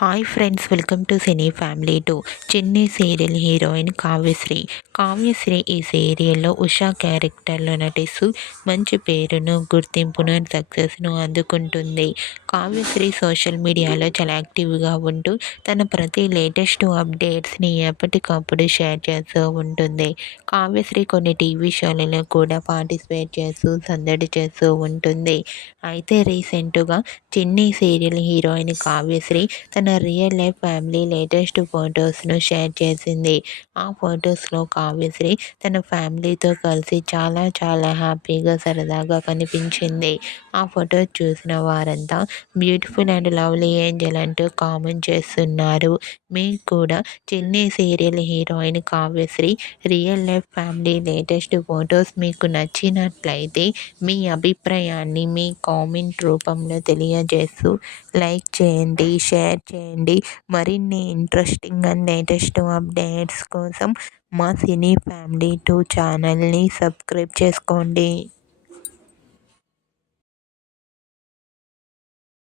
Hi friends, welcome to cine family 2. Chennai serial heroine Kavyasri. Kavyasri ఈ సీరియల్లో ఉషా క్యారెక్టర్లో నటిస్తూ మంచి పేరును, గుర్తింపును, సక్సెస్ను అందుకుంటుంది. కావ్యశ్రీ సోషల్ మీడియాలో చాలా యాక్టివ్గా ఉంటూ తన ప్రతి లేటెస్ట్ అప్డేట్స్ని ఎప్పటికప్పుడు షేర్ చేస్తూ ఉంటుంది. కావ్యశ్రీ కొన్ని టీవీ షోలలో కూడా పార్టిసిపేట్ చేస్తూ సందడి చేస్తూ ఉంటుంది. అయితే రీసెంట్గా చెన్నై సీరియల్ హీరోయిన్ కావ్యశ్రీ తన రియల్ లైఫ్ ఫ్యామిలీ లేటెస్ట్ ఫొటోస్ను షేర్ చేసింది. ఆ ఫొటోస్లో కావ్యశ్రీ తన ఫ్యామిలీతో కలిసి చాలా చాలా హ్యాపీగా సరదాగా కనిపించింది. ఆ ఫొటో చూసిన వారంతా బ్యూటిఫుల్ అండ్ లవ్లీ ఏంజల్ అంటూ కామెంట్ చేస్తున్నారు. మీకు కూడా Chennai serial heroine Kavyasri real life family latest photos మీకు నచ్చినట్లయితే మీ అభిప్రాయాన్ని మీ కామెంట్ రూపంలో తెలియజేస్తూ లైక్ చేయండి, షేర్ చేయండి. మరిన్ని ఇంట్రెస్టింగ్ అండ్ లేటెస్ట్ అప్డేట్స్ కోసం మా సినీ ఫ్యామిలీ 2 ఛానల్ని సబ్స్క్రైబ్ చేసుకోండి.